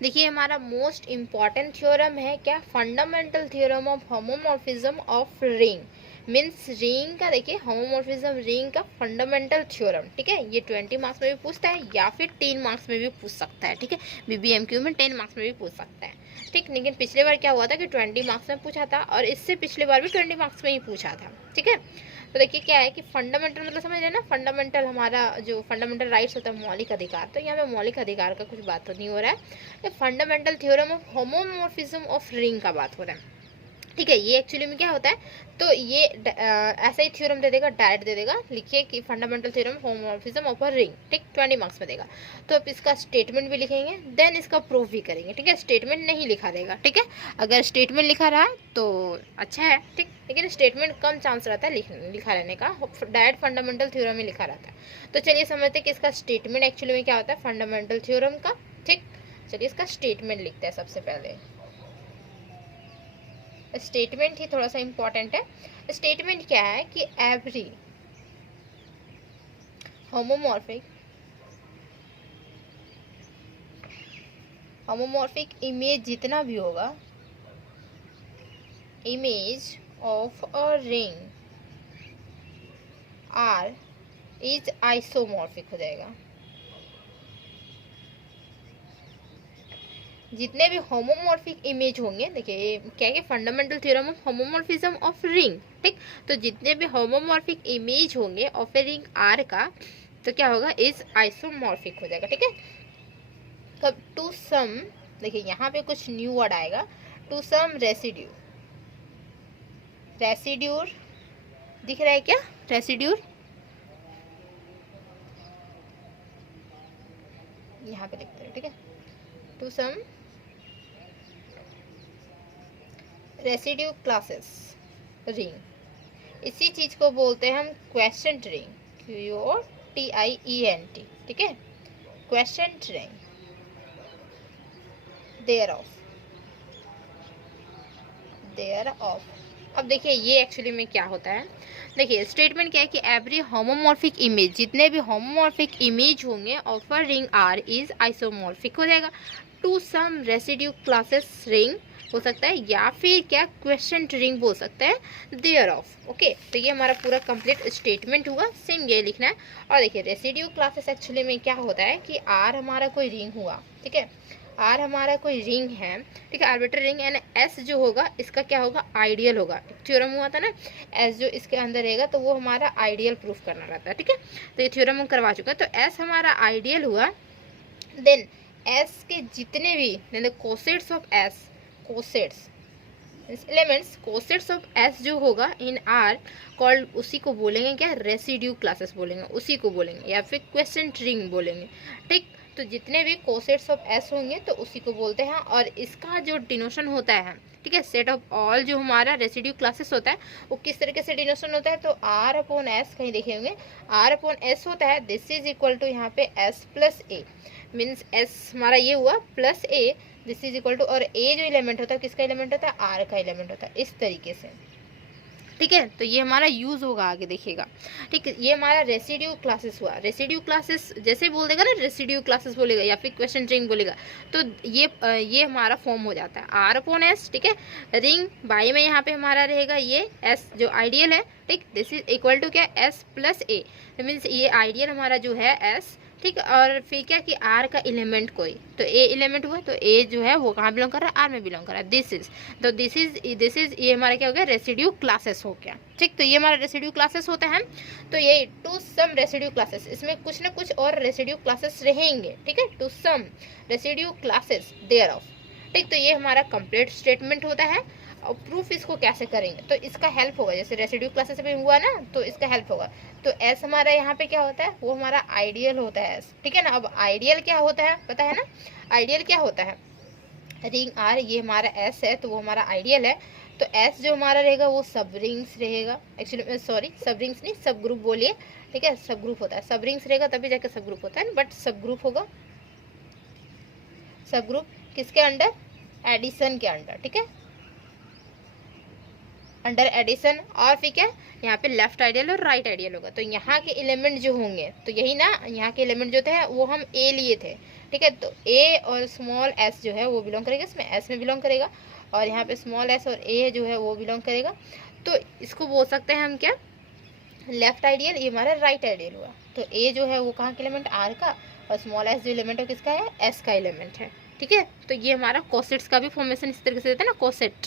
देखिए हमारा most important theorem है क्या, fundamental theorem of homomorphism of ring. Means ring का, देखिए होमोमॉर्फिज्म रिंग का फंडामेंटल थ्योरम। ठीक है, ये 20 मार्क्स में भी पूछता है या फिर 10 मार्क्स में भी पूछ सकता है। ठीक है, बीबीएमक्यू में 10 मार्क्स में भी पूछ सकता है। ठीक, लेकिन पिछले बार क्या हुआ था कि 20 मार्क्स में पूछा था और इससे पिछले बार भी 20 मार्क्स में ही पूछा था। ठीक है, तो देखिए क्या है कि फंडामेंटल मतलब समझ रहे हैं ना, फंडामेंटल हमारा जो फंडामेंटल राइट्स होता है, मौलिक अधिकार, तो यहाँ पे मौलिक अधिकार का कुछ बात तो नहीं हो रहा है, fundamental theorem of homomorphism of ring का बात हो रहा है। ठीक है, ये एक्चुअली में क्या होता है, तो ये ऐसा ही थ्योरम दे देगा, डायरेक्ट दे देगा, लिखिए कि fundamental theorem homomorphism of a ring. ठीक, 20 मार्क्स में देगा। तो अब इसका स्टेटमेंट भी लिखेंगे, देन इसका प्रूफ भी करेंगे। ठीक है, स्टेटमेंट नहीं लिखा रहेगा। ठीक है, अगर स्टेटमेंट लिखा रहा तो अच्छा है। ठीक, लेकिन स्टेटमेंट कम चांस रहता है लिखा रहने का, डायरेक्ट फंडामेंटल थ्योरम में लिखा रहता है। तो चलिए समझते हैं कि इसका स्टेटमेंट एक्चुअली में क्या होता है फंडामेंटल थ्योरम का। ठीक, चलिए इसका स्टेटमेंट लिखते हैं सबसे पहले। स्टेटमेंट ही थोड़ा सा इंपॉर्टेंट है। स्टेटमेंट क्या है कि एवरी होमोमॉर्फिक इमेज जितना भी होगा, image of a ring R is isomorphic हो जाएगा। जितने भी होमोमॉर्फिक इमेज होंगे, देखिए क्या है fundamental theorem of homomorphism of ring. ठीक, तो जितने भी होमोमॉर्फिक इमेज होंगे ऑफ ए रिंग आर का, तो क्या होगा, इज आइसोमॉर्फिक हो जाएगा। ठीक है, तब टू सम, देखिए यहाँ पे कुछ न्यू वर्ड आएगा, टू सम रेसिड्यू, रेसिड्यूर दिख रहा है क्या, रेसिड्यूर यहाँ पे लिखते हैं। ठीक है, to some residue classes ring, इसी चीज को बोलते हैं हम क्वेश्चन रिंग, QUOTIENT। ठीक है, क्वेश्चन रिंग देयर ऑफ। अब देखिए ये एक्चुअली में क्या होता है, देखिए स्टेटमेंट क्या है कि एवरी होमोमॉर्फिक इमेज, जितने भी होमोमॉर्फिक इमेज होंगे of a ring R is isomorphic हो जाएगा। To some residue classes ring हो सकता है, या फिर क्या क्वेश्चन रिंग बोल सकते हैं देयर ऑफ। ओके, तो ये हमारा पूरा कंप्लीट स्टेटमेंट हुआ, सेम ये लिखना है। और देखिए रेसिड्यू क्लासेस एक्चुअली में क्या होता है कि आर हमारा कोई रिंग हुआ। ठीक है, आर हमारा कोई रिंग है। ठीक है, आर्बिट्ररी रिंग, एंड एस जो होगा इसका क्या होगा, आइडियल होगा। थ्योरम हुआ था ना, एस जो इसके अंदर रहेगा तो वो हमारा आइडियल प्रूफ करना रहता है। ठीक है, तो ये थ्योरम हम करवा चुके हैं। तो एस हमारा आइडियल हुआ, देन एस के जितने भी cosets of S, cosets elements, cosets of S जो होगा इन आर कॉल्ड, उसी को बोलेंगे क्या, रेसिड्यू क्लासेस बोलेंगे, उसी को बोलेंगे, या फिर क्वेश्चन रिंग बोलेंगे। ठीक, तो जितने भी कोसेट्स ऑफ एस होंगे तो उसी को बोलते हैं। और इसका जो डिनोशन होता है, ठीक है, सेट ऑफ ऑल जो हमारा रेसिड्यू क्लासेस होता है वो किस तरीके से डिनोशन होता है, तो आर अपॉन एस, कहीं देखे होंगे आर अपॉन एस होता है, दिस इज इक्वल टू यहाँ पे S plus A, means S हमारा ये हुआ plus A, this is equal to, और ए जो एलिमेंट होता है किसका एलिमेंट होता है, आर का एलिमेंट होता है, इस तरीके से। ठीक है, तो ये हमारा यूज होगा आगे देखिएगा। ठीक है, ये हमारा रेसिड्यू क्लासेस हुआ। रेसिड्यू क्लासेस जैसे बोल देगा ना, रेसिड्यू क्लासेस बोलेगा या फिर क्वेश्चन रिंग बोलेगा, तो ये हमारा फॉर्म हो जाता है आर अपॉन एस। ठीक है, रिंग बाई में यहाँ पे हमारा रहेगा ये एस जो आइडियल है। ठीक, दिस इज इक्वल टू क्या, एस प्लस ए, मीन्स ये आइडियल हमारा जो है एस। ठीक, और फिर क्या कि आर का एलिमेंट कोई, तो ए एलिमेंट हुआ, तो ए जो है वो कहाँ बिलोंग कर रहा है, आर में बिलोंग कर रहा है। दिस इज, तो दिस इज ये हमारा क्या हो गया, रेसिड्यू क्लासेस हो गया। ठीक, तो ये हमारा रेसिड्यू क्लासेस होता है। तो ये टू सम रेसिड्यू क्लासेस, इसमें कुछ ना कुछ और रेसिड्यू क्लासेस रहेंगे। ठीक है, to some residue classes thereof. ठीक, तो ये हमारा कंप्लीट स्टेटमेंट होता है। और प्रूफ इसको कैसे करेंगे, तो इसका हेल्प होगा, जैसे रेसिड्यू क्लासेस में हुआ ना, तो इसका हेल्प होगा। तो एस हमारा यहाँ पे क्या होता है, वो हमारा आइडियल होता है एस। ठीक है ना, अब आइडियल क्या होता है पता है ना, आइडियल क्या होता है, रिंग आर ये हमारा एस है तो वो हमारा आइडियल है। तो एस जो हमारा रहेगा वो सब रिंग्स रहेगा, एक्चुअली सॉरी सब रिंग्स नहीं, सब ग्रुप बोलिए। ठीक है, सब ग्रुप होता है, सब रिंग्स रहेगा तभी जाके सब ग्रुप होता है, बट सब ग्रुप होगा, सब ग्रुप किसके अंडर, एडिशन के अंडर। ठीक है, अंडर एडिशन, और फिर क्या यहाँ पे लेफ्ट आइडियल और राइट आइडियल होगा। तो यहाँ के एलिमेंट जो होंगे, तो यही ना, यहाँ के एलिमेंट जो थे वो हम ए लिए थे, ठीक है। तो ए और स्मॉल एस जो है वो बिलोंग करेगा इसमें, एस में बिलोंग करेगा, और यहाँ पे स्मॉल एस और ए जो है वो बिलोंग करेगा। तो इसको बोल सकते हैं हम क्या, लेफ्ट आइडियल, ये हमारा राइट आइडियल हुआ। तो ए जो है वो कहाँ का एलिमेंट, आर का, और स्मॉल एस जो एलिमेंट है किसका है, एस का एलिमेंट है, ठीक है। तो ये हमारा कोसेट्स का भी फॉर्मेशन इस तरीके से देता है ना, कोसेट,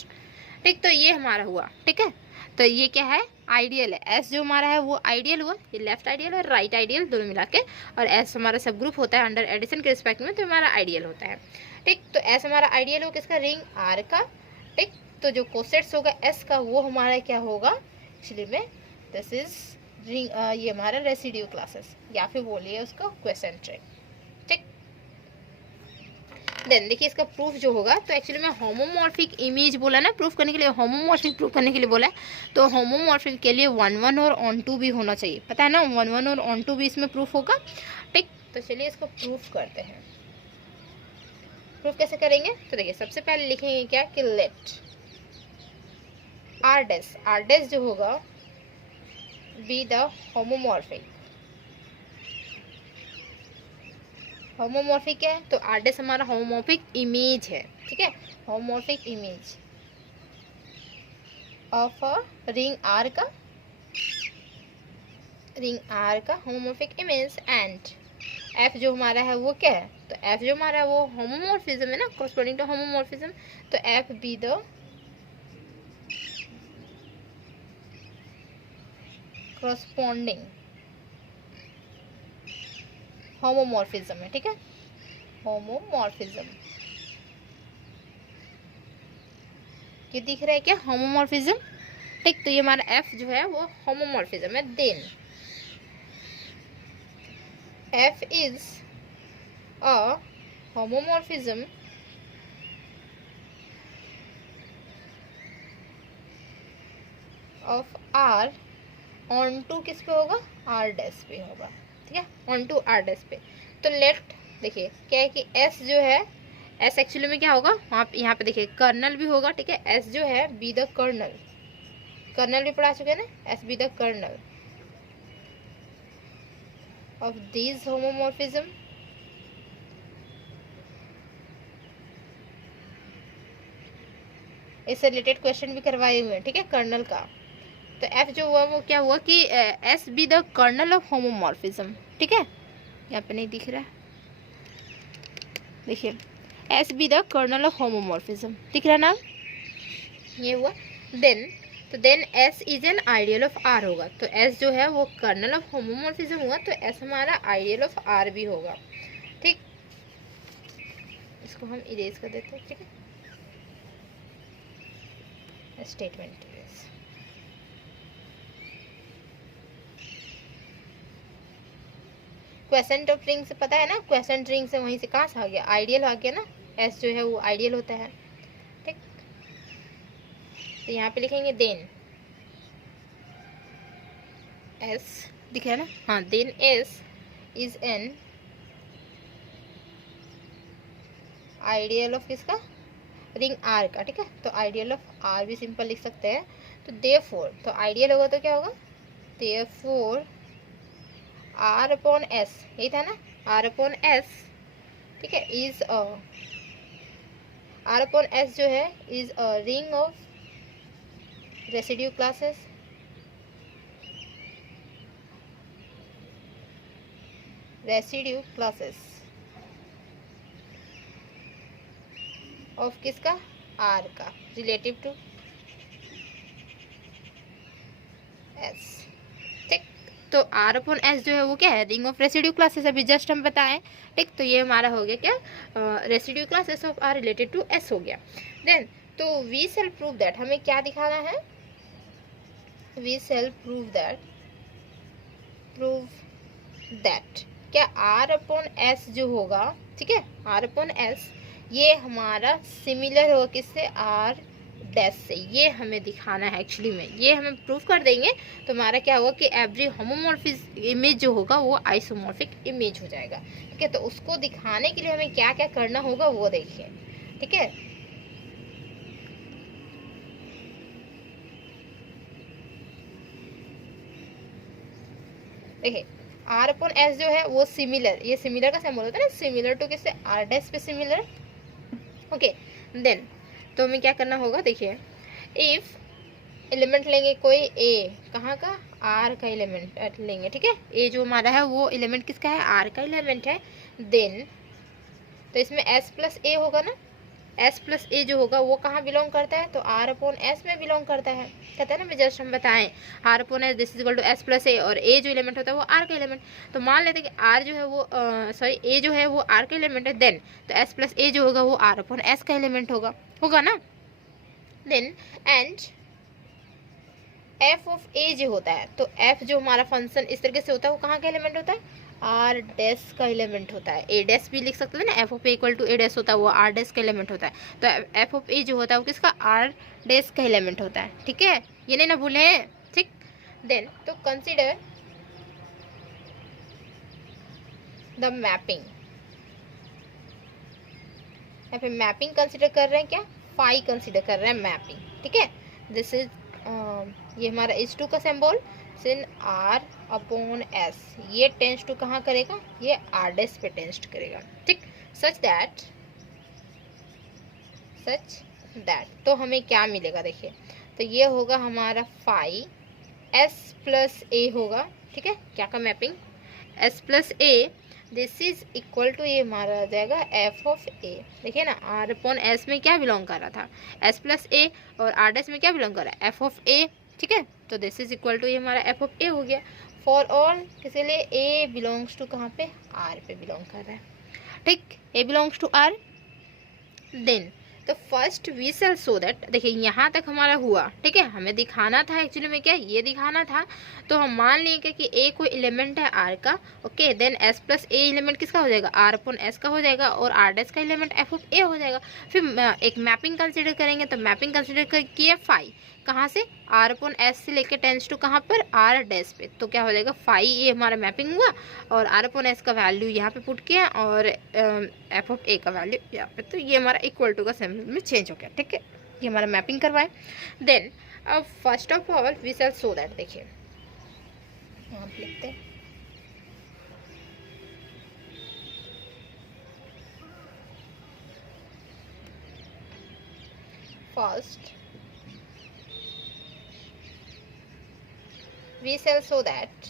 ठीक। तो ये हमारा हुआ, ठीक है। तो ये क्या है, आइडियल है, एस जो हमारा है वो आइडियल हुआ, ये लेफ्ट आइडियल और राइट आइडियल दोनों मिला के, और एस हमारा सब ग्रुप होता है अंडर एडिशन के रिस्पेक्ट में, तो हमारा आइडियल होता है, ठीक। तो एस हमारा आइडियल हो किसका, रिंग आर का, ठीक। तो जो कोसेट्स होगा एस का वो हमारा क्या होगा एक्चुअली में, दिस इज रिंग, ये हमारा रेसिड्यू क्लासेस, या फिर बोलिए उसको क्वेसेंट रिंग, ठीक। देन देखिए इसका प्रूफ जो होगा, तो एक्चुअली में होमोमॉर्फिक इमेज बोला ना प्रूफ करने के लिए, होमोमॉर्फिक प्रूफ करने के लिए बोला है। तो होमोमॉर्फिक के लिए 1 और ऑन टू भी होना चाहिए, पता है ना, 1 और ऑन टू भी इसमें प्रूफ होगा, ठीक। तो चलिए इसको प्रूफ करते हैं। प्रूफ कैसे करेंगे, तो देखिए सबसे पहले लिखेंगे क्या कि लेट आर डैश जो होगा बी द होमोमॉर्फिक है, तो आर डैश हमारा होमोमॉर्फिक इमेज है, ठीक है। Homomorphic image of a ring R का होमोमॉर्फिक इमेज, एंड एफ जो हमारा है वो क्या है, तो एफ जो हमारा है वो होमोमॉर्फिज्म है ना, कॉरस्पॉन्डिंग टू होमोमॉर्फिज्म। तो F be the corresponding homomorphism है, ठीक है, होमोमॉर्फिज्म। ये दिख रहा है क्या, होमोमॉर्फिज्म, ठीक। तो ये हमारा एफ जो है वो होमोमॉर्फिज्म है। Then F is a homomorphism of R onto किस पे होगा, आर डैश पे होगा, ठीक है, ऑन टू आर डैश पे। तो लेट देखिए क्या है कि एस जो है, एस एक्चुअली में क्या होगा, वहाँ यहाँ पे देखिए कर्नल भी होगा, ठीक है। एस जो है बी द कर्नल भी पढ़ा चुके हैं ना, S be the kernel of this homomorphism, इससे रिलेटेड क्वेश्चन भी करवाए हुए हैं, ठीक है, कर्नल का। तो एफ जो हुआ वो क्या हुआ कि S be the kernel of homomorphism, ठीक है, यहाँ पे नहीं दिख रहा है, देखिए S be the kernel of homomorphism, दिख रहा है ना, ये हुआ। Then S is an ideal of R होगा, तो एस जो है वो कर्नल ऑफ होमोमॉर्फिज्म हुआ, तो एस हमारा आइडियल ऑफ आर भी होगा, ठीक। इसको हम इरेज कर देते हैं, ठीक है, statement erase. Quiescent of ring से पता है ना, क्वेसेंट रिंग से वहीं से कहाँ से आ गया, आइडियल आ गया ना, एस जो है वो आइडियल होता है, ठीक। तो यहाँ पे लिखेंगे देन एस, दिख रहा है ना, हाँ, then S is an ideal of किसका, रिंग आर का, ठीक है। तो आइडियल ऑफ आर भी सिंपल लिख सकते हैं। तो देयरफॉर, तो आइडियल होगा तो क्या होगा, देयरफॉर आर अपॉन एस, यही था ना, आर अपॉन एस, ठीक है, इज आर अपॉन एस जो है is a ring of residue classes of किसका, आर का, रिलेटिव टू एस, ठीक। तो आर अपॉन एस जो है वो क्या है, रिंग ऑफ रेसिड्यू क्लासेस, अभी जस्ट हम बताएं, ठीक। तो ये हमारा हो गया क्या, residue classes of R related to S हो गया। देन तो वी शैल प्रूव दैट, हमें क्या दिखाना है, वी शैल प्रूव दैट क्या आर अपॉन एस जो होगा, ठीक है, आर अपॉन एस ये हमारा सिमिलर होगा किससे, आर डैश से, ये हमें दिखाना है एक्चुअली में, ये हमें प्रूफ कर देंगे तो हमारा क्या होगा कि एवरी होमोमॉर्फिक इमेज जो होगा वो आइसोमॉर्फिक इमेज हो जाएगा, ठीक है। तो उसको दिखाने के लिए हमें क्या क्या करना होगा वो देखिए, ठीक है। देखिए आर अपॉन एस जो है वो सिमिलर, ये सिमिलर का सिंबल होता है ना, सिमिलर टू किससे, आर डैश पे सिमिलर। ओके देन तो हमें क्या करना होगा, देखिए इफ एलिमेंट लेंगे कोई ए, कहाँ का, आर का एलिमेंट लेंगे, ठीक है। ए जो हमारा है वो एलिमेंट किसका है, आर का एलिमेंट है। देन तो इसमें एस प्लस ए होगा ना, एस प्लस ए जो होगा वो कहाँ बिलोंग करता है, तो आर अपॉन एस में बिलोंग करता है। कहते हैं ना, मैं जस्ट हम बताएं R upon S this is equal to S plus A, और ए जो एलिमेंट होता है वो आर का एलिमेंट। तो मान लेते हैं कि आर जो है वो सॉरी ए जो है वो आर का एलिमेंट है, देन तो एस प्लस ए जो होगा वो आर अपॉन एस का एलिमेंट होगा ना। देन एंड एफ ऑफ ए जो होता है, तो एफ जो हमारा फंक्शन इस तरीके से होता है वो कहाँ का एलिमेंट होता है, आर डैश का एलिमेंट होता है। ए डैश भी लिख सकते थे ना, F of A equal to A dash होता है, वो आर डैश का एलिमेंट होता है। तो एफ ऑफ ए जो होता है वो किसका, आर डैश का एलिमेंट होता है, ठीक है, ये नहीं ना भूले, ठीक। देन तो कंसीडर द मैपिंग, यहाँ पे मैपिंग कंसीडर कर रहे हैं, क्या फाई कंसीडर कर रहे हैं मैपिंग, ठीक है। दिस इज ये हमारा H2 का सिंबल सिन आर अपॉन एस, ये टेंस टू कहाँ करेगा, ये आर डैश पे टेंस करेगा, ठीक। सच दैट तो हमें क्या मिलेगा, देखिए तो ये होगा हमारा फाई एस प्लस ए होगा, ठीक है। क्या का mapping, S plus A, this is equal to, ये हमारा आ जाएगा एफ ऑफ ए। देखिए ना, आर अपॉन एस में क्या बिलोंग कर रहा था, एस प्लस ए, और आर डैश में क्या बिलोंग कर रहा है, एफ ऑफ ए, ठीक है। तो दिस इज इक्वल टू, ये हमारा एफ ऑफ ए हो गया। फॉर ऑल किसी लिए ए बिलोंग्स टू कहाँ पे, आर पे बिलोंग कर रहा है, ठीक, A belongs to R. Then तो first we shall show that, देखिए यहाँ तक हमारा हुआ, ठीक है। हमें दिखाना था एक्चुअली में क्या, ये दिखाना था। तो हम मान लेंगे कि ए कोई एलिमेंट है आर का, ओके। देन एस प्लस ए एलिमेंट किसका हो जाएगा, आर अपॉन एस का हो जाएगा, और आर डैश का एलिमेंट एफ ऑफ ए हो जाएगा। फिर एक मैपिंग कंसिडर करेंगे, तो मैपिंग कंसिडर किया फाई, कहाँ से, आर अपॉन एस से लेकर टेंस टू कहाँ पर, आर डैश पे। तो क्या हो जाएगा, फाई ये हमारा मैपिंग हुआ, और आर अपॉन एस का वैल्यू यहाँ पे पुट किया, और एफ ऑफ ए का वैल्यू यहाँ पे। तो ये हमारा इक्वल टू का सिंबल में चेंज हो गया, ठीक है। ये हमारा मैपिंग करवाए। देन अब first of all we shall show that, देखिए यहाँ पे लिखते हैं first we shall show that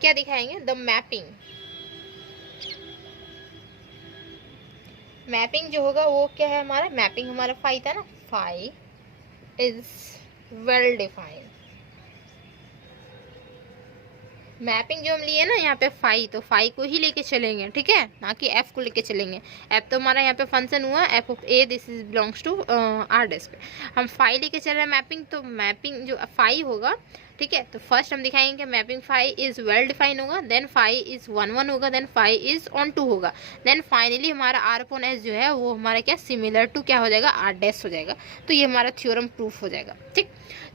क्या दिखाएंगे, द मैपिंग जो होगा वो क्या है, हमारा मैपिंग हमारा फाई था ना, phi is well defined. Mapping जो हम लिए ना यहाँ पे फाई, तो फाई को ही लेके चलेंगे, ठीक है, ना कि एफ को लेके चलेंगे। एफ तो हमारा यहाँ पे फंक्शन हुआ F of A, this is belongs to R dash पे, हम फाई लेके चल रहे हैं मैपिंग। तो मैपिंग जो फाई होगा, ठीक है, तो फर्स्ट हम दिखाएंगे mapping phi is well define होगा, देन फाई इज 1 1 होगा, देन फाई इज ऑन 2 होगा, देन फाइनली हमारा आर अपॉन एस जो है वो हमारा क्या, सिमिलर टू क्या हो जाएगा, आर डैश हो जाएगा। तो ये हमारा थ्योरम प्रूफ हो जाएगा, ठीक।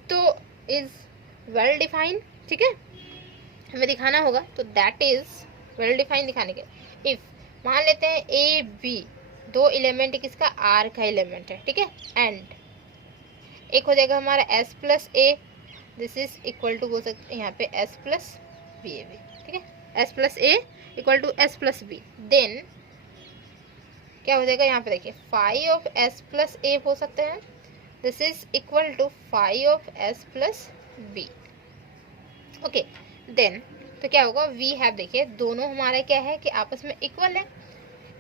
तो इज वेल डिफाइन, ठीक है, हमें दिखाना होगा। तो दैट इज वेल डिफाइन दिखाने के, इफ मान लेते हैं ए बी दो एलिमेंट किसका, आर का एलिमेंट है, ठीक है। एंड एक हो जाएगा हमारा S plus A, this is equal to बोल सकते हैं यहाँ पे S plus B A B, ठीक है, S plus A equal to S plus B. Then क्या हो जाएगा यहाँ पे, देखिए phi of S plus A हो सकते हैं, this is equal to phi of S plus B, okay. Then तो क्या होगा, वी हैव, देखिए दोनों हमारा क्या है कि आपस में इक्वल है।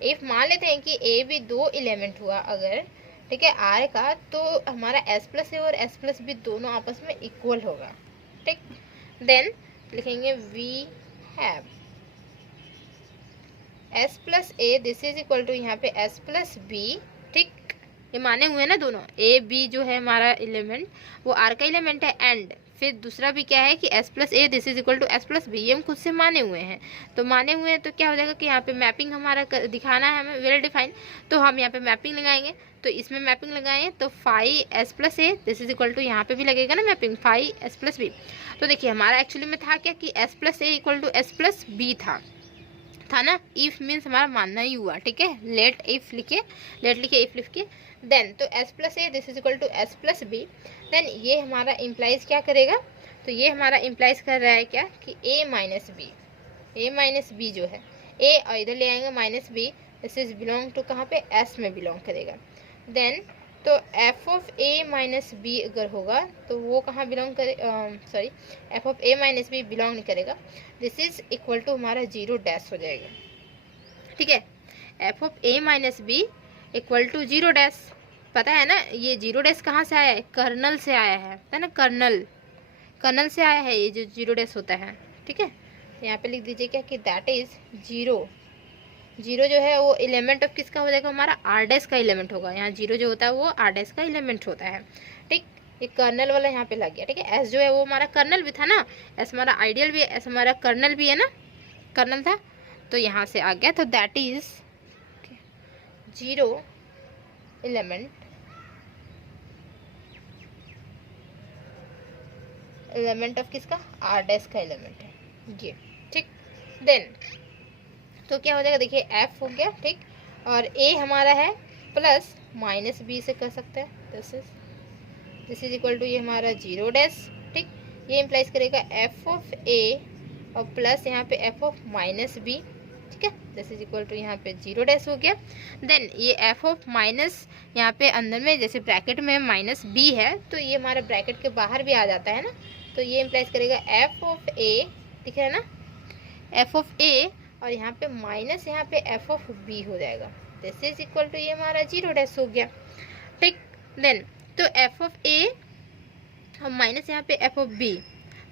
इफ मान लेते हैं कि ए भी दो एलिमेंट हुआ अगर, ठीक है, आर का, तो हमारा एस प्लस ए और एस प्लस बी दोनों आपस में इक्वल होगा, ठीक। देन लिखेंगे we have S plus A, this is equal to यहाँ पे एस प्लस बी, ठीक। ये माने हुए ना दोनों, ए बी जो है हमारा एलिमेंट वो आर का एलिमेंट है, एंड फिर दूसरा भी क्या है कि S plus A this is equal to S plus B, ये हम खुद से माने हुए हैं। तो माने हुए हैं तो क्या हो जाएगा कि यहाँ पे मैपिंग हमारा दिखाना है हमें वेल डिफाइन, तो हम यहाँ पे मैपिंग लगाएंगे। तो इसमें मैपिंग लगाएं तो phi S plus A this is equal to, यहाँ पे भी लगेगा ना mapping phi S plus B. तो देखिए हमारा एक्चुअली में था क्या कि S plus A equal to S plus B था, था ना, इफ मीन्स हमारा मानना ही हुआ, ठीक है। लेट इफ लिखे, लेट लिखे, इफ लिखे, देन तो s plus A this is equal to s plus B. Then ये हमारा इम्प्लाइज क्या करेगा, तो ये हमारा इम्प्लाइज कर रहा है क्या कि a माइनस बी जो है, a और इधर ले आएंगे minus B, this is belong to कहाँ पे, s में बिलोंग करेगा। देन तो f of a minus B अगर होगा तो वो कहाँ बिलोंग करे, sorry f of a minus B belong नहीं करेगा, दिस इज इक्वल टू हमारा 0 डैश हो जाएगा, ठीक है। f of a minus B equal to 0 dash, पता है ना ये 0 डैश कहाँ से आया है, कर्नल से आया है ना, कर्नल से आया है ये जो 0 डैश होता है, ठीक है। यहाँ पे लिख दीजिए क्या कि दैट इज 0 जो है वो एलिमेंट ऑफ किसका हो जाएगा, हमारा आर डैश का एलिमेंट होगा। यहाँ 0 जो होता है वो आर डैश का एलिमेंट होता है, ठीक। ये कर्नल वाला यहाँ पे लग गया, ठीक है। एस जो है वो हमारा कर्नल भी था ना, एस हमारा आइडियल भी है, एस हमारा कर्नल भी है ना, कर्नल था तो यहाँ से आ गया, तो दैट इज 0 एलिमेंट ऑफ किसका, आर डैश का एलिमेंट है ये, ठीक। देन तो क्या हो जाएगा, देखिए f हो गया, ठीक, और a हमारा है प्लस माइनस बी से कर सकते हैं, दिस इज इक्वल टू ये हमारा 0 डैश, ठीक। ये इम्प्लाइज करेगा f ऑफ a और प्लस यहाँ पे f ऑफ माइनस बी, ठीक है, दिस इज इक्वल टू यहाँ पे 0 डैश हो गया। देन ये f ऑफ माइनस यहाँ पे अंदर में जैसे ब्रैकेट में माइनस b है तो ये हमारा ब्रैकेट के बाहर भी आ जाता है ना, तो ये इम्प्लाइज करेगा f ऑफ a, दिख रहा है ना, f ऑफ a और यहाँ पे माइनस यहाँ पे f ऑफ b हो जाएगा, दिस इज इक्वल टू ये हमारा 0 डैश हो गया, ठीक। देन तो f ऑफ a और माइनस यहाँ पे f ऑफ b,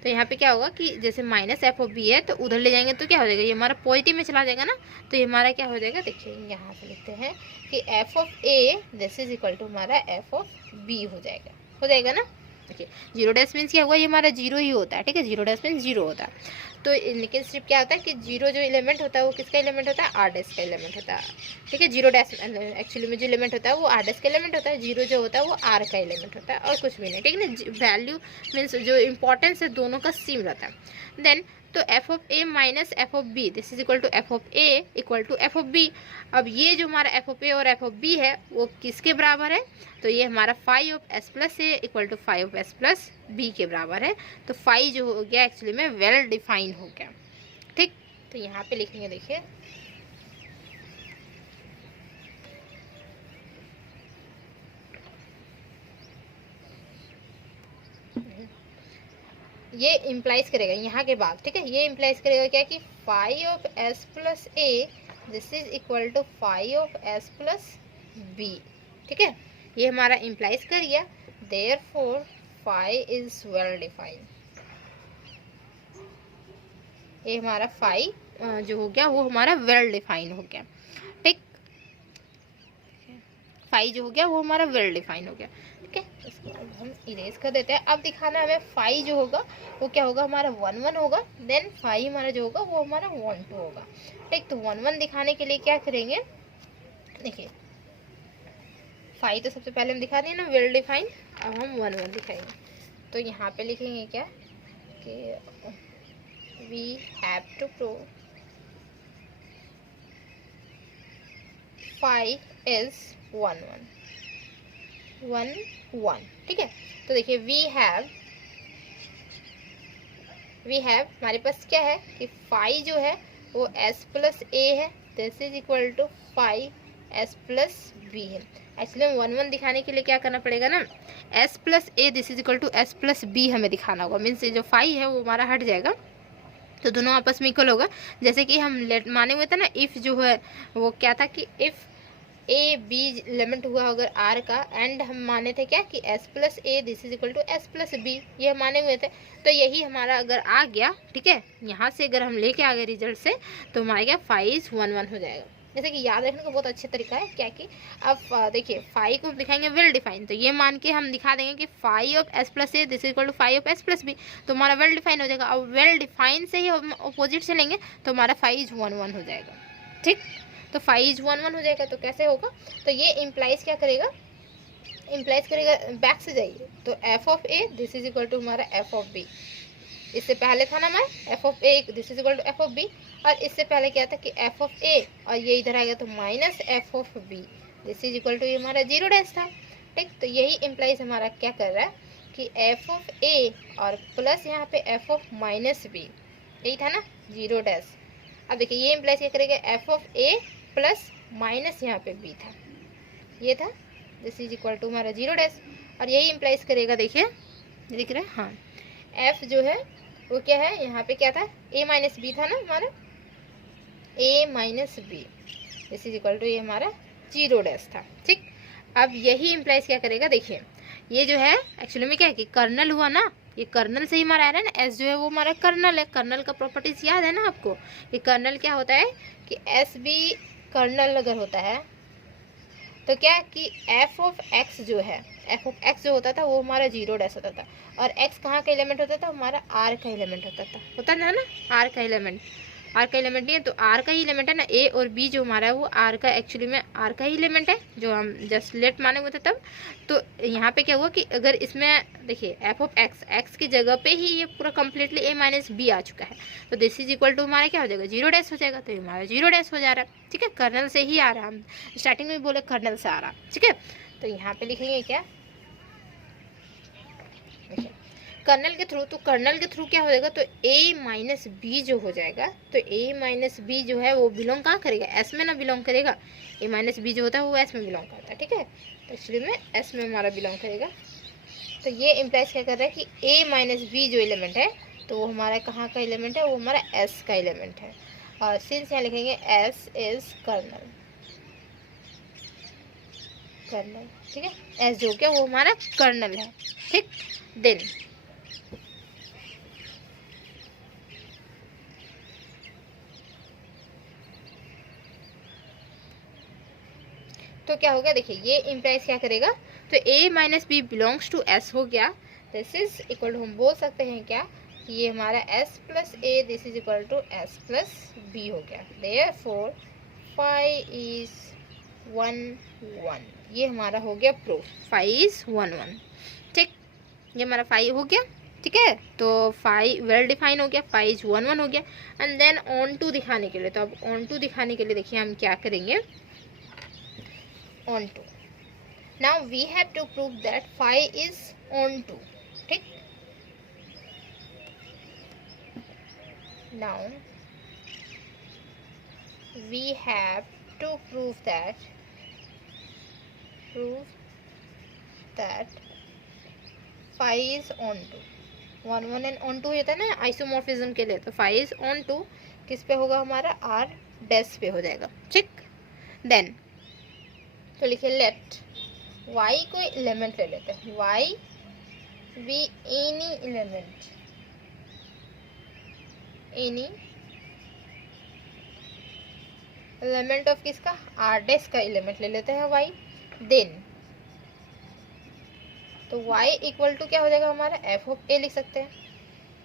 तो यहाँ पे क्या होगा कि जैसे माइनस f ऑफ b है तो उधर ले जाएंगे तो क्या हो जाएगा, ये हमारा पॉजिटिव में चला जाएगा ना, तो ये हमारा क्या हो जाएगा, देखिए यहाँ पे लिखते हैं कि f of a this is equal to हमारा f ऑफ b हो जाएगा ना। देखिए 0 डैश मीन्स क्या हुआ, ये हमारा 0 ही होता है, ठीक है, 0 डैश मीन्स 0 होता है। तो लेकिन सिर्फ क्या होता है कि 0 जो एलिमेंट होता है वो किसका एलिमेंट होता है, आर डैश का एलिमेंट होता है, ठीक है। 0 डैश एक्चुअली में जो एलिमेंट होता है वो आर डैश का एलिमेंट होता है, 0 जो होता है वो आर का एलिमेंट होता है और कुछ भी नहीं, ठीक है ना। वैल्यू मीन्स जो इंपॉर्टेंस है दोनों का सेम रहता है। देन तो f of a minus f of b this is equal to f of a equal to f of b। अब ये जो हमारा f ऑफ a और f ऑफ b है वो किसके बराबर है, तो ये हमारा phi of s plus a equal to phi of s plus b के बराबर है। तो फाई जो हो गया एक्चुअली में वेल डिफाइन हो गया, ठीक। तो यहाँ पे लिखेंगे, देखिए ये इम्प्लाइज करेगा यहाँ के बाद, ठीक है, ये इम्प्लाइज करेगा क्या कि phi of s plus a this is equal to phi of s plus b, ठीक है। ये हमारा इम्प्लाइज कर गया, therefore phi is well defined. ये हमारा फाई जो हो गया वो हमारा वेल डिफाइन हो गया, ठीक। फाई जो हो गया वो हमारा वेल डिफाइन हो गया, ठीक है। इसको अब हम इरेज कर देते हैं। अब दिखाना हमें फाई जो होगा वो क्या होगा, हमारा 1 1 होगा। देन फाई हमारा जो होगा वो हमारा 1 2 होगा, ठीक। तो 1 1 दिखाने के लिए क्या करेंगे, देखिए फाई तो सबसे पहले हम दिखा दिए ना वेल डिफाइन, अब हम 1 1 दिखाएंगे। तो यहाँ पे लिखेंगे क्या कि we have to prove phi is 1 1 1, ठीक है। तो देखिए we have हमारे पास क्या है कि phi जो है वो s प्लस a है, this is equal to phi s plus b है। एक्चुअली 1 1 दिखाने के लिए क्या करना पड़ेगा ना, s plus a this is equal to s plus b हमें दिखाना होगा, मीन्स जो phi है वो हमारा हट जाएगा तो दोनों आपस में इक्वल होगा। जैसे कि हम माने हुए थे ना, इफ़ जो है वो क्या था कि इफ़ ए बी एलिमेंट हुआ अगर आर का, एंड हम माने थे क्या कि S plus A this is equal to S plus B, ये हम माने हुए थे। तो यही हमारा अगर आ गया, ठीक है, यहाँ से अगर हम लेके आ गए रिजल्ट से तो हमारे क्या फाई इज 1 1 हो जाएगा। जैसे कि याद रखने का बहुत अच्छा तरीका है क्या कि अब देखिए फाई को दिखाएंगे वेल डिफाइन, तो ये मान के हम दिखा देंगे कि phi of S plus A this equal to phi of S plus B, तो हमारा वेल डिफाइन हो जाएगा। अब वेल डिफाइन से ही हम अपोजिट से लेंगे तो हमारा फाई इज 1 1 हो जाएगा, ठीक। तो फाई इज 1 1 हो जाएगा। तो कैसे होगा, तो ये इम्प्लाइज क्या करेगा, इम्प्लाइज करेगा, बैक से जाइए तो F of A this is equal to हमारा एफ ऑफ बी, इससे पहले था ना हमारा F of A this is equal to F of B, और इससे पहले क्या था कि एफ ऑफ ए, और ये इधर आ गया तो minus F of B, this is equal to ये हमारा जीरो डैश था। ठीक, तो यही इम्प्लाइज हमारा क्या कर रहा है कि एफ ऑफ ए और प्लस यहाँ पे एफ ऑफ माइनस बी, यही था ना जीरो डैश। अब देखिए ये इम्प्लाइज क्या करेगा, F of A plus minus यहाँ पे बी था, ये था, दिस इज इक्वल टू हमारा जीरो डैश। और यही इम्प्लाइज करेगा, देखिए दिख रहा है, हाँ एफ जो है वो क्या है, यहाँ पे क्या था, ए माइनस बी था ना हमारा, A minus B, this is equal to ये हमारा जीरो डैश था। ठीक, अब यही इम्प्लाइज क्या करेगा, देखिए ये जो है एक्चुअली में क्या है कि कर्नल हुआ ना, ये कर्नल से ही हमारा आ रहा है ना, एस जो है वो हमारा कर्नल है। कर्नल का प्रॉपर्टीज याद है ना आपको, कि कर्नल क्या होता है कि एस बी कर्नल अगर होता है तो क्या कि एफ ऑफ एक्स जो है, एफ ऑफ एक्स जो होता था वो हमारा जीरो डैश होता था, और एक्स कहाँ का एलिमेंट होता था, हमारा आर का एलिमेंट होता था ना, आर का एलिमेंट, आर का एलिमेंट नहीं है तो आर का ही एलिमेंट है ना, ए और बी जो हमारा है वो आर का, एक्चुअली में आर का ही एलिमेंट है, जो हम जस्ट लेट माने हुए थे तब। तो यहाँ पे क्या हुआ कि अगर इसमें देखिए एफ ऑफ एक्स, एक्स की जगह पे ही ये पूरा कम्प्लीटली ए माइनस बी आ चुका है, तो दिस इज इक्वल टू हमारा क्या हो जाएगा, जीरो डैश हो जाएगा, तो ये हमारा जीरो डैश हो जा रहा है। ठीक है, कर्नल से ही आ रहा है, हम स्टार्टिंग में बोले कर्नल से आ रहा। ठीक है, तो यहाँ पे लिखेंगे क्या, कर्नल के थ्रू, तो कर्नल के थ्रू क्या हो जाएगा, तो ए माइनस बी जो हो जाएगा, तो ए माइनस बी जो है वो बिलोंग कहाँ करेगा, एस में ना बिलोंग करेगा, ए माइनस बी जो होता है वो एस में बिलोंग करता है। ठीक है, तो एक्चुअली में एस में हमारा बिलोंग करेगा। तो ये इम्प्लाइज क्या कर रहा है कि ए माइनस बी जो एलिमेंट है तो वो हमारा कहाँ का एलिमेंट है, वो हमारा एस का एलिमेंट है, और सिंस यहाँ लिखेंगे एस इज कर्नल, कर्नल। ठीक है, एस जो क्या वो हमारा कर्नल है। ठीक, देन तो क्या हो गया, देखिए ये इम्प्लाइज क्या करेगा, तो A minus B belongs to S हो गया, दिस इज इक्वल टू हम बोल सकते हैं क्या कि ये हमारा S plus A, this is equal to S plus B हो गया, देयरफॉर फाई इज 1 1, ये हमारा हो गया प्रूफ, फाई इज 1 1। ठीक, ये हमारा फाई हो गया। ठीक है, तो फाई वेल डिफाइन हो गया, फाई इज 1 1 हो गया। एंड देन ऑन टू दिखाने के लिए, तो अब ऑन टू दिखाने के लिए देखिए हम क्या करेंगे, onto. Now we have to prove that phi is onto. ठीक, now we have to prove that phi is onto. 1 1 and onto होता है ना आइसोमॉर्फिज्म के लिए, तो phi is onto किस पे होगा, हमारा r डैश पे हो जाएगा। ठीक, देन तो लिखिए लेट y कोई एलिमेंट ले लेते हैं, y be any element, any element of किसका, आर डैश का एलिमेंट ले लेते हैं y, देन तो y इक्वल टू क्या हो जाएगा हमारा, एफ ऑफ ए लिख सकते हैं,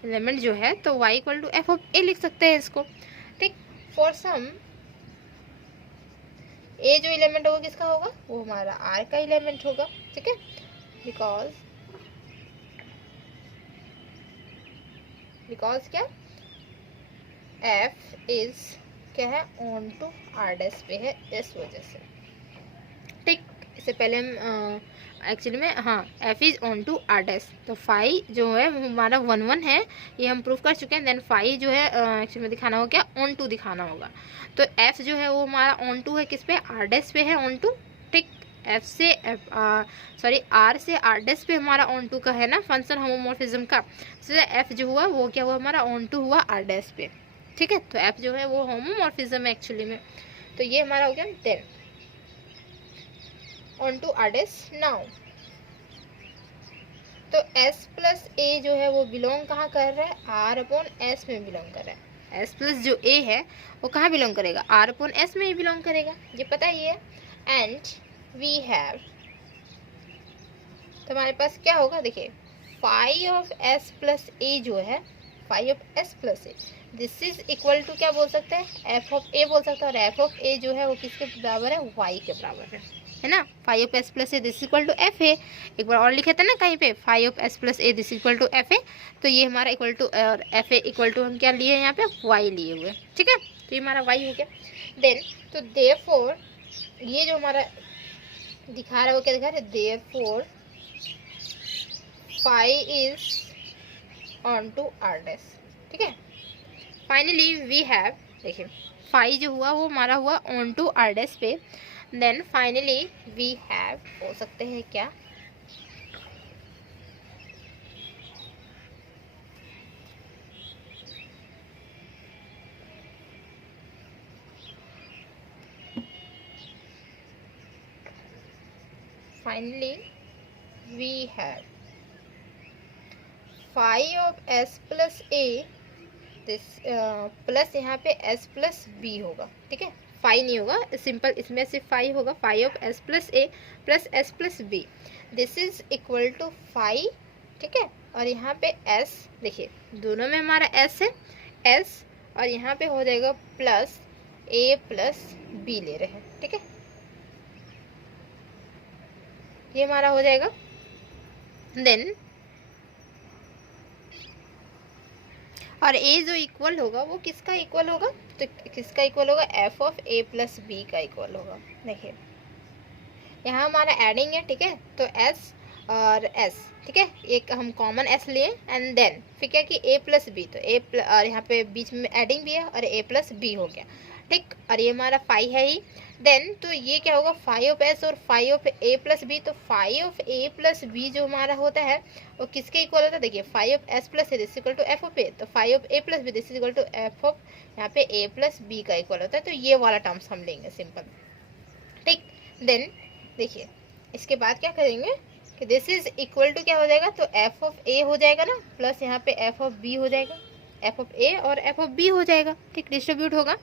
एलिमेंट जो है तो y equal to F of A लिख सकते हैं इसको। ठीक, फॉर सम ए जो एलिमेंट होगा किसका होगा, वो हमारा आर का एलिमेंट होगा। ठीक है, बिकॉज क्या, एफ इज क्या है, ऑन टू आर डैश पे है, इस वजह से। ठीक, इससे पहले हम एक्चुअली में हाँ F is onto R dash, तो फाई जो है हमारा 1 1 है, ये हम प्रूफ कर चुके हैं। देन फाई जो है एक्चुअली में दिखाना होगा क्या, ऑन टू दिखाना होगा, तो एफ जो है वो हमारा ऑन टू है किस पे, आर डैश पे है ऑन टू। ठीक, एफ से सॉरी आर से आर डैश पे हमारा ऑन टू का है ना फंक्शन होमोमॉर्फिज्म का, तो एफ जो हुआ वो क्या हुआ, हमारा ऑन टू हुआ आर डैश पे। ठीक है, तो एफ जो है वो होमोमॉर्फिज्म है एक्चुअली में, तो ये हमारा हो गया। Then onto R dash, now तो s प्लस ए जो है वो बिलोंग कहाँ कर रहा है, r अपॉन s में बिलोंग कर रहा है। s प्लस जो a है वो कहाँ बिलोंग करेगा, r अपॉन s में ही बिलोंग करेगा, ये पता ही है। एंड वी हैव, तो हमारे पास क्या होगा, देखिए phi of s plus a जो है, phi of s plus a, this is equal to क्या बोल सकते हैं, f ऑफ a बोल सकते हैं, और f ऑफ a जो है वो किसके बराबर है, y के बराबर है। है ना, phi of S plus A this equal to F A. एक बार और लिखे थे ना कहीं पे, phi of S plus A this equal to F A, तो ये हमारा इक्वल टू, और एफ ए इक्वल टू हम क्या लिए यहाँ पे, वाई लिए हुए, ठीक है। तो ये हमारा वाई हो गया। देन तो देयरफॉर ये जो हमारा दिखा रहा है वो क्या दिखा रहा है, therefore phi is onto R dash, ठीक है। फाइनली वी हैव, देखिए फाई जो हुआ वो हमारा हुआ ऑन टू आर डैश पे। देन फाइनली वी हैव हो सकते हैं क्या, finally we have phi of S plus A this plus यहाँ पे एस प्लस बी होगा, ठीक है। फाई नहीं होगा, सिंपल इसमें सिर्फ फाई होगा, phi of S plus A plus S plus B this is equal to phi, ठीक है। और यहाँ पे एस, देखिए दोनों में हमारा एस है, एस, और यहाँ पे हो जाएगा प्लस ए प्लस बी ले रहे हैं, ठीक है। ये हमारा हो जाएगा। देन और ए जो इक्वल होगा वो किसका इक्वल होगा, तो किसका इक्वल होगा, F of A plus B का इक्वल होगा। देखिए यहाँ हमारा एडिंग है, ठीक है, तो एस और एस, ठीक है, एक हम कॉमन एस लिए एंड देन फिर क्या कि ए प्लस बी, तो ए और यहाँ पे बीच में एडिंग भी है और ए प्लस बी हो गया, ठीक। और ये हमारा फाई है ही। देन तो ये क्या होगा, फाई ऑफ एस और phi of A plus B, तो phi of A plus B जो हमारा होता है वो किसके इक्वल होता है, देखिए phi of S plus A this equal to F of A, तो phi of A plus B this equal to F of यहाँ पे ए प्लस बी का इक्वल होता है। तो ये वाला टर्म्स हम लेंगे सिंपल, ठीक। देन देखिए इसके बाद क्या करेंगे कि दिस इज इक्वल टू क्या हो जाएगा, तो एफ ऑफ ए हो जाएगा ना, प्लस यहाँ पे एफ ऑफ बी हो जाएगा, एफ ऑफ ए और एफ ऑफ बी हो जाएगा, ठीक, डिस्ट्रीब्यूट होगा।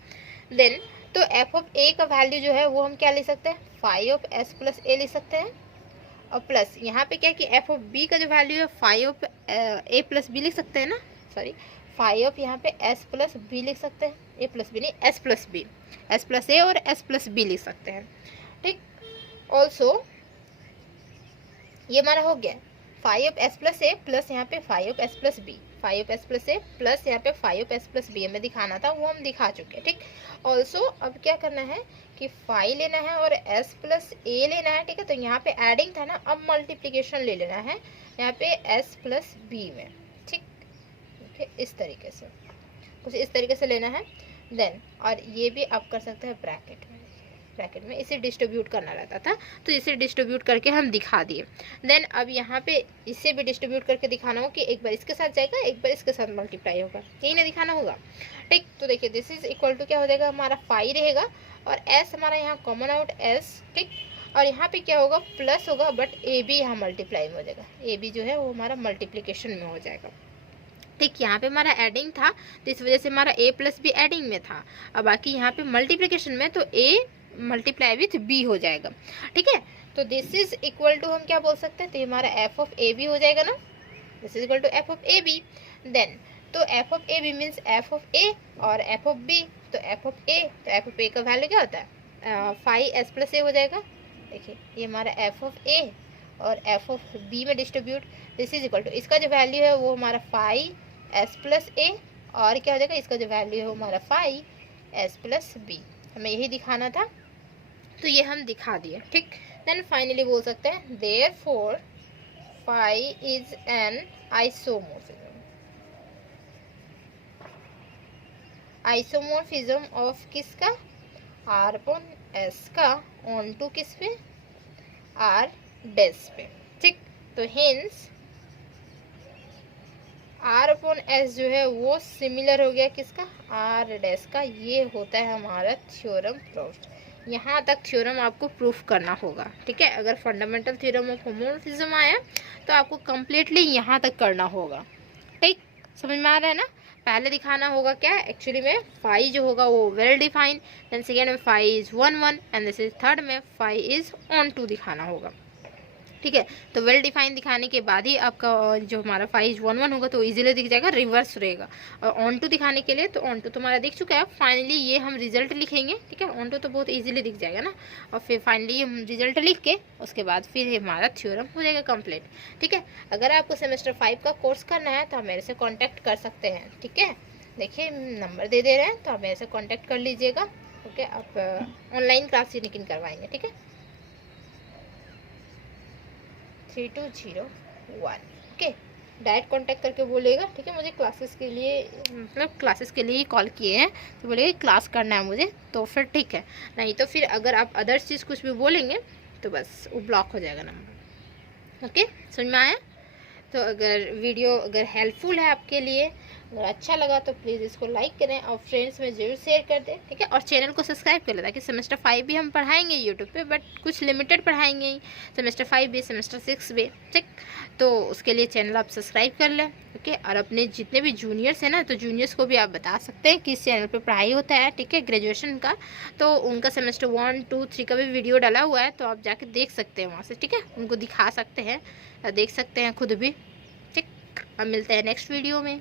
देन तो एफ ऑफ ए का वैल्यू जो है वो हम क्या ले सकते हैं, फाई ऑफ एस प्लस ए ले सकते हैं, और प्लस यहाँ पे क्या कि एफ ऑफ बी का जो वैल्यू है phi of A plus B लिख सकते हैं ना, सॉरी फाई ऑफ यहाँ पे एस प्लस बी लिख सकते हैं, ए प्लस बी नहीं S plus B, S plus A और एस प्लस बी लिख सकते हैं, ठीक। ऑल्सो ये हमारा हो गया phi of S plus A plus यहाँ पे phi of S plus B, phi of S plus A plus यहाँ पे phi of S plus B हमें दिखाना था, वो हम दिखा चुके हैं, ठीक। ऑल्सो अब क्या करना है कि फाई लेना है और एस प्लस ए लेना है, ठीक है। तो यहाँ पे एडिंग था ना, अब मल्टीप्लीकेशन ले लेना है यहाँ पे एस प्लस बी में, ठीक, इस तरीके से, कुछ इस तरीके से लेना है। देन और ये भी आप कर सकते हैं ब्रैकेट में, ब्रैकेट में इसे डिस्ट्रीब्यूट करना रहता था, तो इसे डिस्ट्रीब्यूट करके हम दिखा दिए। देन अब यहाँ पे इसे भी डिस्ट्रीब्यूट करके दिखाना हो कि एक बार इसके साथ जाएगा एक बार इसके साथ मल्टीप्लाई होगा, यही ना दिखाना होगा, ठीक। तो देखिए दिस इज इक्वल टू क्या हो जाएगा, हमारा फाई रहेगा और एस हमारा यहाँ कॉमन आउट एस, ठीक। और यहाँ पे क्या होगा, प्लस होगा, बट ए बी यहाँ मल्टीप्लाई में हो जाएगा, ए बी जो है वो हमारा मल्टीप्लीकेशन में हो जाएगा, ठीक। यहाँ पे हमारा एडिंग था तो इस वजह से हमारा ए प्लस बी एडिंग में था, और बाकी यहाँ पे मल्टीप्लीकेशन में तो ए मल्टीप्लाई विथ बी हो जाएगा, ठीक है। तो दिस इज इक्वल टू हम क्या बोल सकते हैं, तो हमारा एफ ऑफ ए बी हो जाएगा ना, this is equal to F of A B. Then तो F of A B means F of A और एफ ऑफ बी, तो एफ ऑफ ए, तो एफ ऑफ ए का वैल्यू क्या होता है, फाई एस प्लस ए हो जाएगा। देखिए ये हमारा एफ ऑफ ए और एफ ऑफ बी में distribute, this is equal to इसका जो वैल्यू है वो हमारा फाई एस प्लस ए, और क्या हो जाएगा इसका जो वैल्यू है वो हमारा फाई एस प्लस बी, हमें यही दिखाना था तो ये हम दिखा दिए, ठीक। देन फाइनली बोल सकते हैं therefore phi is an isomorphism, isomorphism of किसका, आर अपॉन एस का ऑन टू किस पे, आर डैश पे, ठीक। तो हेंस आर अपॉन एस जो है वो सिमिलर हो गया किसका, आर डैश का। ये होता है हमारा थ्योरम प्रूफ। यहाँ तक थ्योरम आपको प्रूफ करना होगा, ठीक है। अगर फंडामेंटल थ्योरम ऑफ होमोमॉर्फिज्म आया तो आपको कम्प्लीटली यहाँ तक करना होगा, ठीक। समझ में आ रहा है ना। पहले दिखाना होगा क्या एक्चुअली में फाई जो होगा वो वेल डिफाइंड, देन सेकेंड में phi is 1 1 and this is third में फाई इज ऑन टू दिखाना होगा, ठीक है। तो वेल डिफाइन दिखाने के बाद ही आपका जो हमारा 511 होगा तो इजीली दिख जाएगा, रिवर्स रहेगा। और ऑन टू दिखाने के लिए तो ऑन टू तुम्हारा दिख चुका है। फाइनली ये हम रिजल्ट लिखेंगे, ठीक है। ऑन टू तो बहुत इजीली दिख जाएगा ना। और फिर फाइनली हम रिजल्ट लिख के उसके बाद फिर हमारा थ्योरम हो जाएगा कंप्लीट, ठीक है। अगर आपको सेमेस्टर 5 का कोर्स करना है तो आप मेरे से कॉन्टैक्ट कर सकते हैं, ठीक है। देखिए नंबर दे रहे हैं, तो आप मेरे से कॉन्टैक्ट कर लीजिएगा, ओके। आप ऑनलाइन क्लास लेकिन करवाएंगे, ठीक है। 3201, ओके। डायरेक्ट कांटेक्ट करके बोलेगा, ठीक है। मुझे क्लासेस के लिए, मतलब क्लासेस के लिए ही कॉल किए हैं, तो बोलेगा क्लास करना है मुझे, तो फिर ठीक है। नहीं तो फिर अगर आप अदर्स चीज़ कुछ भी बोलेंगे तो बस वो ब्लॉक हो जाएगा नंबर, ओके। समझ में आया? तो अगर वीडियो अगर हेल्पफुल है आपके लिए, अगर अच्छा लगा तो प्लीज़ इसको लाइक करें और फ्रेंड्स में ज़रूर शेयर कर दें, ठीक है। और चैनल को सब्सक्राइब कर लें, ताकि सेमेस्टर 5 भी हम पढ़ाएंगे यूट्यूब पे, बट कुछ लिमिटेड पढ़ाएंगे ही, सेमेस्टर 5 भी, सेमेस्टर 6 भी, ठीक। तो उसके लिए चैनल आप सब्सक्राइब कर लें, ओके। और अपने जितने भी जूनियर्स हैं ना, तो जूनियर्स को भी आप बता सकते हैं कि इस चैनल पर पढ़ाई होता है, ठीक है, ग्रेजुएशन का। तो उनका सेमेस्टर 1, 2, 3 का भी वीडियो डाला हुआ है, तो आप जाके देख सकते हैं वहाँ से, ठीक है। उनको दिखा सकते हैं, देख सकते हैं खुद भी, ठीक। अब मिलते हैं नेक्स्ट वीडियो में।